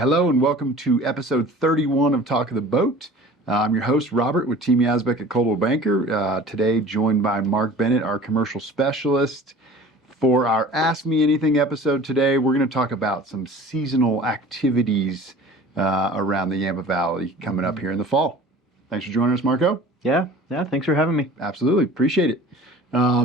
Hello and welcome to episode 31 of Talk of the Boat. I'm your host, Robert, with Team Yazbek at Coldwell Banker. Today, joined by Mark Bennett, our commercial specialist. For our Ask Me Anything episode today, we're going to talk about some seasonal activities around the Yampa Valley coming up here in the fall. Thanks for joining us, Marco. Yeah, thanks for having me. Absolutely, appreciate it.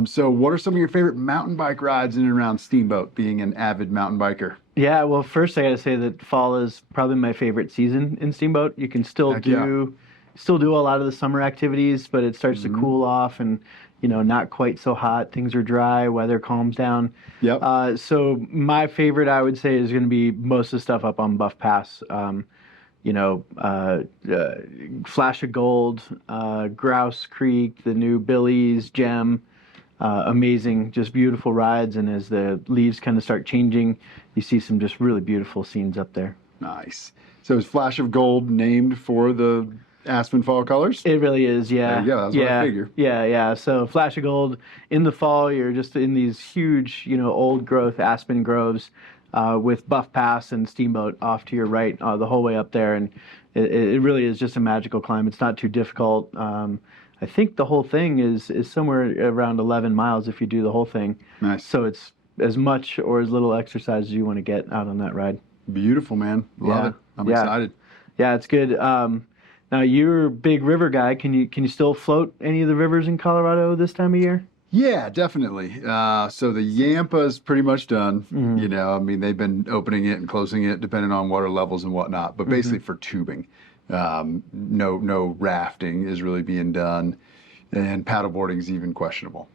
So what are some of your favorite mountain bike rides in and around Steamboat, being an avid mountain biker? Yeah, well, first I got to say that fall is probably my favorite season in Steamboat. You can still do a lot of the summer activities, but it starts to cool off and, not quite so hot. Things are dry, weather calms down. Yep. So my favorite, I would say, is going to be most of the stuff up on Buff Pass. Flash of Gold, Grouse Creek, the new Billy's, Gem. Amazing, just beautiful rides, and as the leaves kind of start changing, you see some just really beautiful scenes up there. Nice. So is Flash of Gold named for the aspen fall colors? It really is, yeah. There you go, that's what I figure. Yeah. So Flash of Gold, in the fall, you're just in these huge, old growth aspen groves with Buff Pass and Steamboat off to your right the whole way up there, and it really is just a magical climb. It's not too difficult. I think the whole thing is somewhere around 11 miles if you do the whole thing. Nice. So it's as much or as little exercise as you want to get out on that ride. Beautiful, man. Love it. I'm excited. Yeah, it's good. Now you're a big river guy. Can you still float any of the rivers in Colorado this time of year? Yeah, definitely. So the Yampa's pretty much done. They've been opening it and closing it depending on water levels and whatnot, but basically for tubing. No rafting is really being done, and paddleboarding is even questionable.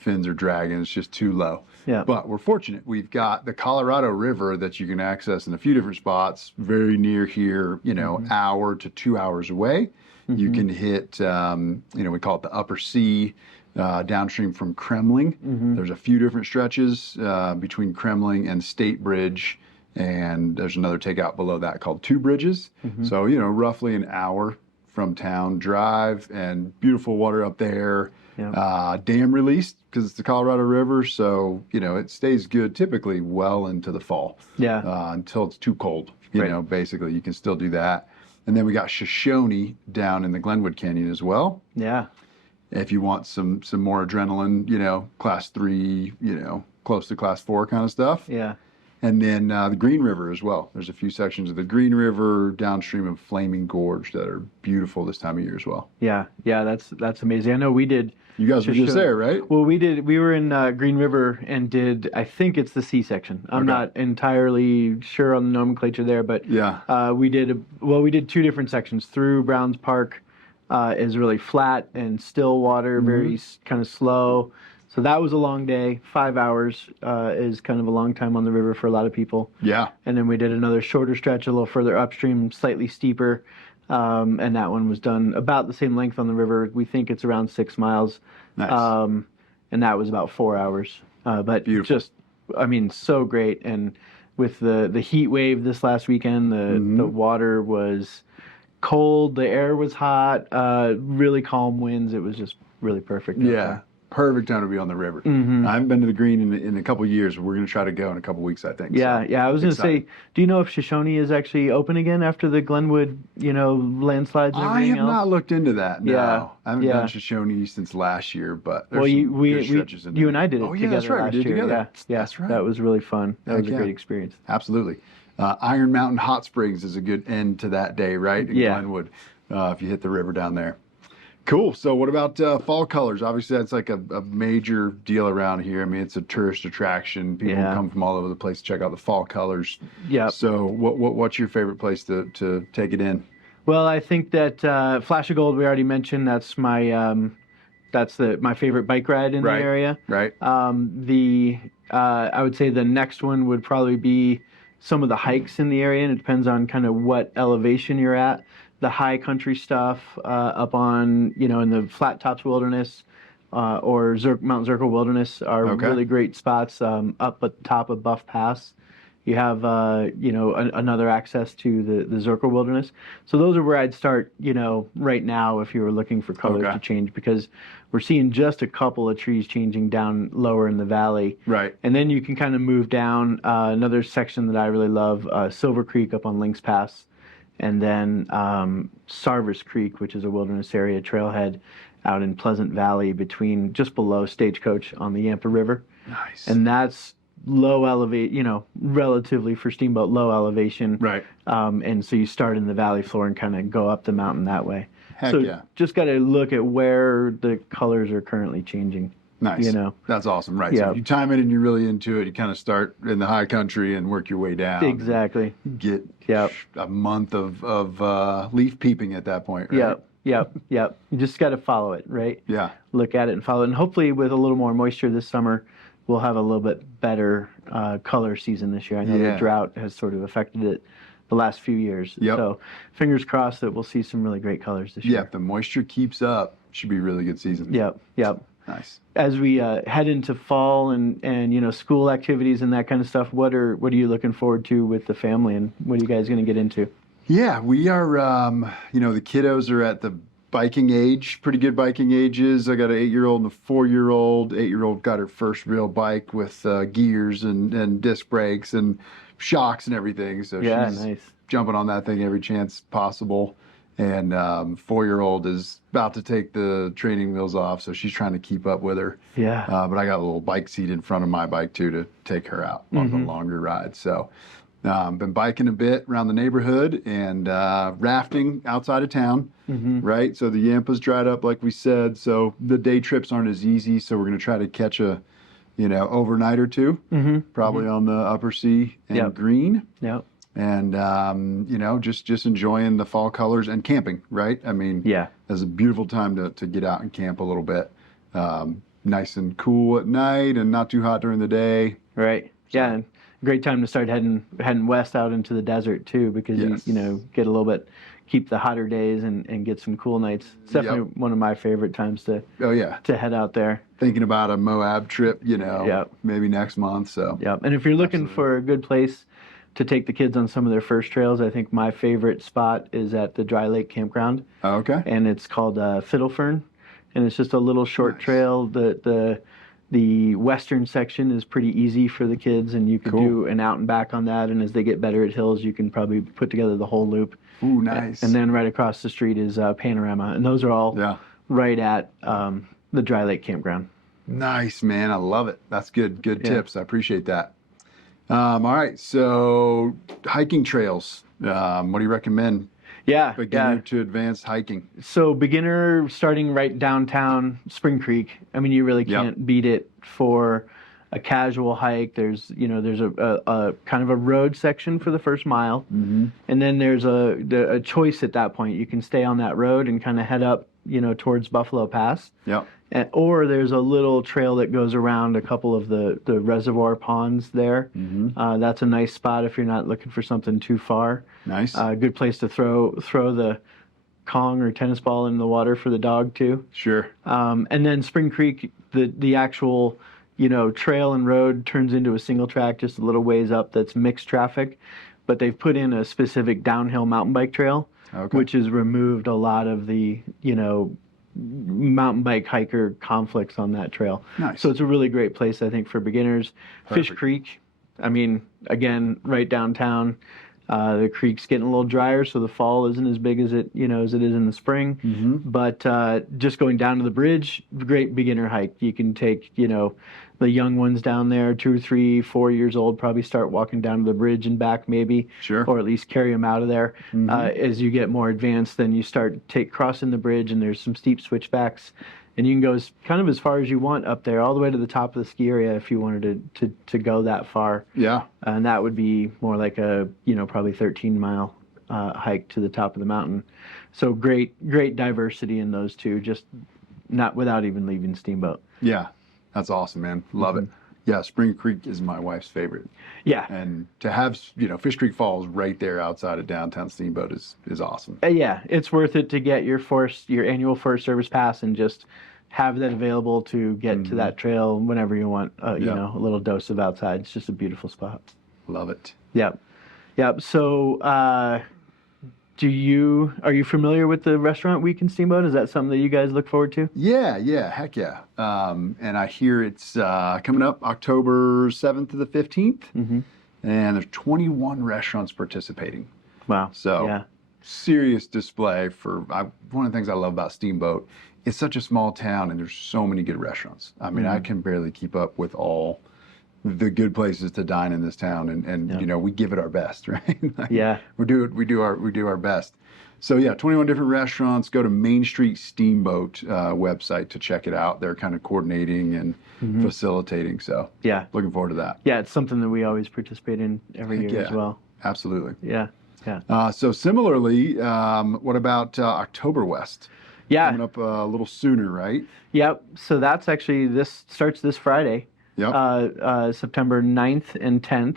Fins are dragging; it's just too low. Yeah. But we're fortunate; we've got the Colorado River that you can access in a few different spots, very near here. Hour to 2 hours away. You can hit. We call it the Upper Sea, downstream from Kremling. There's a few different stretches between Kremling and State Bridge. And there's another takeout below that called Two Bridges. So, roughly an hour from town drive, and beautiful water up there. Yeah. Dam released because it's the Colorado River. So, it stays good typically well into the fall. Yeah. Until it's too cold. Basically you can still do that. And then we got Shoshone down in the Glenwood Canyon as well. Yeah. If you want some more adrenaline, class 3, close to class 4 kind of stuff. Yeah. And then the Green River as well. There's a few sections of the Green River downstream of Flaming Gorge that are beautiful this time of year as well. Yeah, that's amazing. I know we did. You guys were just there, right? Well, we were in Green River and did, I think it's the C section. I'm not entirely sure on the nomenclature there, but yeah, we did 2 different sections. Through Browns Park is really flat and still water, very kind of slow. So that was a long day. 5 hours is kind of a long time on the river for a lot of people. Yeah. And then we did another shorter stretch a little further upstream, slightly steeper. And that one was done about the same length on the river. We think it's around 6 miles. Nice. And that was about 4 hours. But beautiful. Just, so great. And with the heat wave this last weekend, the water was cold, the air was hot, really calm winds. It was just really perfect. Yeah. Perfect time to be on the river. I haven't been to the Green in a couple of years. We're going to try to go in a couple of weeks, I think. Yeah, so, I was going to say, do you know if Shoshone is actually open again after the Glenwood, landslides and everything else? I have not looked into that, no. Yeah. I haven't done Shoshone since last year, but there's good stretches in there. You and I did it together that's right. last we did year. Together. Yeah, that's right. That was really fun. That was a great experience. Absolutely. Iron Mountain Hot Springs is a good end to that day, right? In Glenwood, if you hit the river down there. Cool. So what about fall colors? Obviously, that's like a major deal around here. It's a tourist attraction. People come from all over the place to check out the fall colors. Yeah. So what's your favorite place to take it in? Well, I think that Flash of Gold, we already mentioned, that's my my favorite bike ride in the area. Right. I would say the next one would probably be some of the hikes in the area, and it depends on kind of what elevation you're at. The high country stuff up on, in the Flat Tops Wilderness or Mount Zirkle Wilderness are really great spots up at the top of Buff Pass. You have, another access to the Zirkle Wilderness. So those are where I'd start, right now if you were looking for colors to change, because we're seeing just a couple of trees changing down lower in the valley. Right. And then you can kind of move down another section that I really love, Silver Creek up on Lynx Pass, and then Sarvis Creek, which is a wilderness area trailhead out in Pleasant Valley just below Stagecoach on the Yampa River. Nice. And that's low elevate, relatively for Steamboat, low elevation. Right. And so you start in the valley floor and kind of go up the mountain that way. Heck so yeah. Just got to look at where the colors are currently changing. Nice. That's awesome. Right. Yeah. So if you time it and you're really into it, you kind of start in the high country and work your way down. Exactly. Get a month of leaf peeping at that point, right? Yep. You just got to follow it, right? Yeah. Look at it and follow it. And hopefully with a little more moisture this summer, we'll have a little bit better color season this year. I know the drought has sort of affected it the last few years. Yep. So fingers crossed that we'll see some really great colors this year. Yeah, if the moisture keeps up, should be a really good season. Yep. Nice. As we head into fall and school activities and that kind of stuff, what are you looking forward to with the family, and what are you guys going to get into? Yeah, we are. The kiddos are at the biking age, pretty good biking ages. I got an 8-year-old and a 4-year-old. 8-year-old got her first real bike with gears and disc brakes and shocks and everything. So she's nice. Jumping on that thing every chance possible. And 4-year-old is about to take the training wheels off, so she's trying to keep up with her. Yeah. But I got a little bike seat in front of my bike too to take her out on the longer ride. So been biking a bit around the neighborhood and rafting outside of town. Right. So the Yampa's dried up, like we said. So the day trips aren't as easy. So we're going to try to catch a, overnight or two, probably on the Upper Sea and Green. Yep. And just enjoying the fall colors and camping, right? I mean, it's a beautiful time to get out and camp a little bit. Nice and cool at night and not too hot during the day. Right. Yeah, and great time to start heading west out into the desert too, because you get a little bit, keep the hotter days and get some cool nights. It's definitely one of my favorite times to head out there. Thinking about a Moab trip, maybe next month. So and if you're looking for a good place to take the kids on some of their first trails, I think my favorite spot is at the Dry Lake Campground. Okay. And it's called Fiddlefern, and it's just a little short trail. The western section is pretty easy for the kids, and you can do an out and back on that. And as they get better at hills, you can probably put together the whole loop. Ooh, nice. And then right across the street is Panorama, and those are all right at the Dry Lake Campground. Nice, man. I love it. That's good tips. I appreciate that. All right, so hiking trails. What do you recommend? Beginner to advanced hiking. So beginner starting right downtown Spring Creek. I mean, you really can't beat it for a casual hike. There's a kind of a road section for the first mile, and then there's a choice at that point. You can stay on that road and kind of head up, towards Buffalo Pass. Or there's a little trail that goes around a couple of the reservoir ponds there. That's a nice spot if you're not looking for something too far. Nice. Good place to throw the Kong or tennis ball in the water for the dog too. Sure. And then Spring Creek, the actual trail and road turns into a single track just a little ways up that's mixed traffic, but they've put in a specific downhill mountain bike trail, which has removed a lot of the mountain bike hiker conflicts on that trail. Nice. So it's a really great place, I think, for beginners. Perfect. Fish Creek, I mean, again, right downtown. The creek's getting a little drier, so the fall isn't as big as it is in the spring. But just going down to the bridge, great beginner hike. You can take the young ones down there, 2, 3, 4 years old, probably start walking down to the bridge and back maybe, or at least carry them out of there. As you get more advanced, then you start crossing the bridge, and there's some steep switchbacks, and you can go kind of as far as you want up there, all the way to the top of the ski area if you wanted to go that far. And that would be more like a probably 13-mile hike to the top of the mountain. So great diversity in those two, just not without even leaving Steamboat. That's awesome, man. Love it. Yeah, Spring Creek is my wife's favorite. And to have, Fish Creek Falls right there outside of downtown Steamboat is awesome. It's worth it to get your annual Forest Service pass and just have that available to get to that trail whenever you want, a little dose of outside. It's just a beautiful spot. Love it. Yep. Yep. So, are you familiar with the Restaurant Week in Steamboat? Is that something that you guys look forward to? Yeah, heck yeah. And I hear it's coming up October 7th to the 15th, and there's 21 restaurants participating. Wow. So, yeah. Serious display for one of the things I love about Steamboat. It's such a small town, and there's so many good restaurants. I mean, I can barely keep up with all the good places to dine in this town, and you know, we give it our best, right? Like, yeah, we do our best. So yeah, 21 different restaurants. Go to Main Street Steamboat website to check it out. They're kind of coordinating and facilitating. So yeah, looking forward to that. Yeah, it's something that we always participate in every year as well. Absolutely. Yeah, yeah. So similarly, what about Oktoberfest? Yeah, coming up a little sooner, right? Yep. So that's actually starts this Friday. Yep. September 9th and 10th.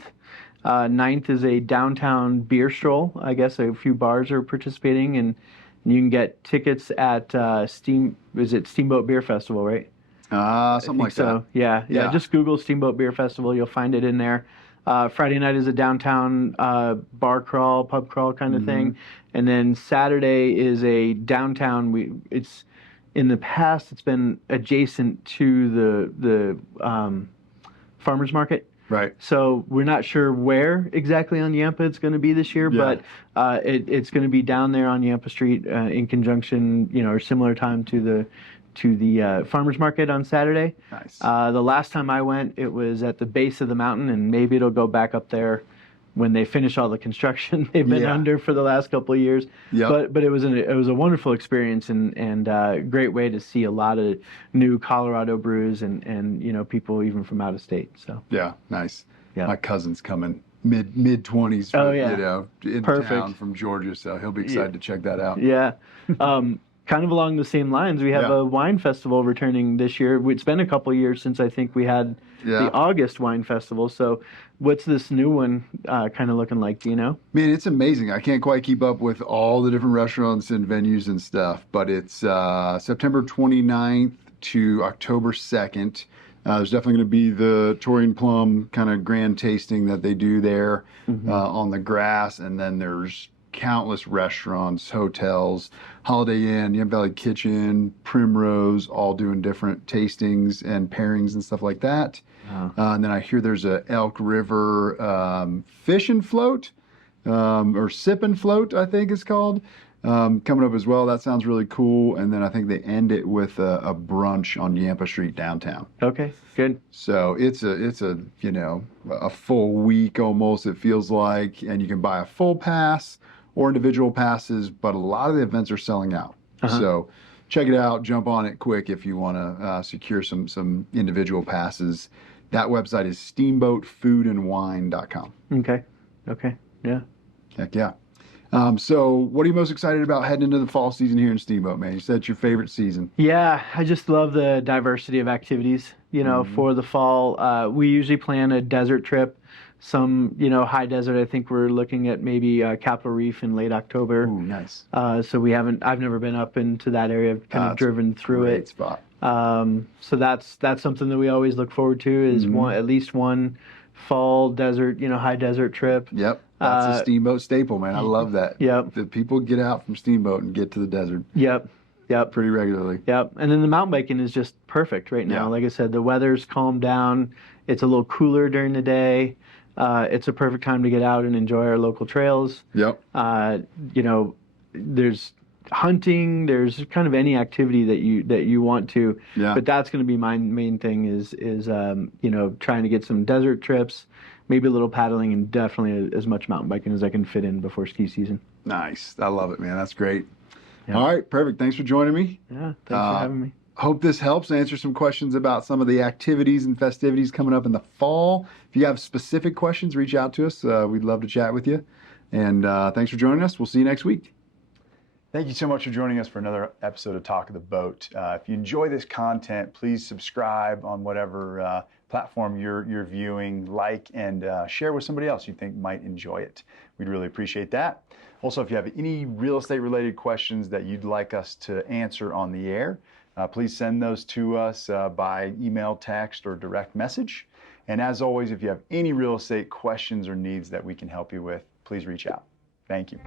9th is a downtown beer stroll. I guess a few bars are participating, and you can get tickets at Steamboat Beer Festival, right? Something like that. Yeah. Just Google Steamboat Beer Festival. You'll find it in there. Friday night is a downtown bar crawl, pub crawl kind of thing. And then Saturday is a downtown. It's in the past, it's been adjacent to the farmers market. Right. So we're not sure where exactly on Yampa it's going to be this year, but it's going to be down there on Yampa Street in conjunction, or similar time to the farmers market on Saturday. Nice. The last time I went, it was at the base of the mountain, and maybe it'll go back up there when they finish all the construction they've been under for the last couple of years. Yep. But it was a wonderful experience and a great way to see a lot of new Colorado brews and people even from out of state. So yeah, nice. Yeah. My cousin's coming mid 20s. In town from Georgia, so he'll be excited to check that out. Yeah. Kind of along the same lines, we have a wine festival returning this year. It's been a couple of years since I think we had the August wine festival. So what's this new one kind of looking like? Do you know? Man, it's amazing. I can't quite keep up with all the different restaurants and venues and stuff, but it's September 29th to October 2nd. There's definitely going to be the Torian Plum kind of grand tasting that they do there on the grass, and then there's countless restaurants, hotels, Holiday Inn, Yampa Valley Kitchen, Primrose, all doing different tastings and pairings and stuff like that. And then I hear there's a Elk River fish and float, or sip and float, I think it's called, coming up as well. That sounds really cool. And then I think they end it with a brunch on Yampa Street downtown. Okay, good. So it's a full week almost, it feels like, and you can buy a full pass or individual passes, but a lot of the events are selling out. So check it out, jump on it quick if you want to secure some individual passes. That website is steamboatfoodandwine.com. Okay, yeah. Heck yeah. So what are you most excited about heading into the fall season here in Steamboat, man? You said it's your favorite season. Yeah, I just love the diversity of activities, for the fall. We usually plan a desert trip. Some, high desert. I think we're looking at maybe Capitol Reef in late October. Ooh, nice. So I've never been up into that area. I've kind of driven through great it. Spot. So that's something that we always look forward to is at least one fall desert, high desert trip. Yep. That's a Steamboat staple, man. I love that. Yep. The people get out from Steamboat and get to the desert. Yep. Pretty regularly. Yep. And then the mountain biking is just perfect right now. Like I said, the weather's calmed down. It's a little cooler during the day. It's a perfect time to get out and enjoy our local trails. Yep. There's hunting. There's kind of any activity that you want to. Yeah. But that's going to be my main thing is trying to get some desert trips, maybe a little paddling, and definitely as much mountain biking as I can fit in before ski season. Nice. I love it, man. That's great. Yeah. All right. Perfect. Thanks for joining me. Yeah. Thanks for having me. Hope this helps answer some questions about some of the activities and festivities coming up in the fall. If you have specific questions, reach out to us. We'd love to chat with you. And thanks for joining us. We'll see you next week. Thank you so much for joining us for another episode of Talk of the Boat. If you enjoy this content, please subscribe on whatever platform you're viewing, like, and share with somebody else you think might enjoy it. We'd really appreciate that. Also, if you have any real estate related questions that you'd like us to answer on the air, please send those to us by email, text, or direct message. And as always, if you have any real estate questions or needs that we can help you with, please reach out. Thank you.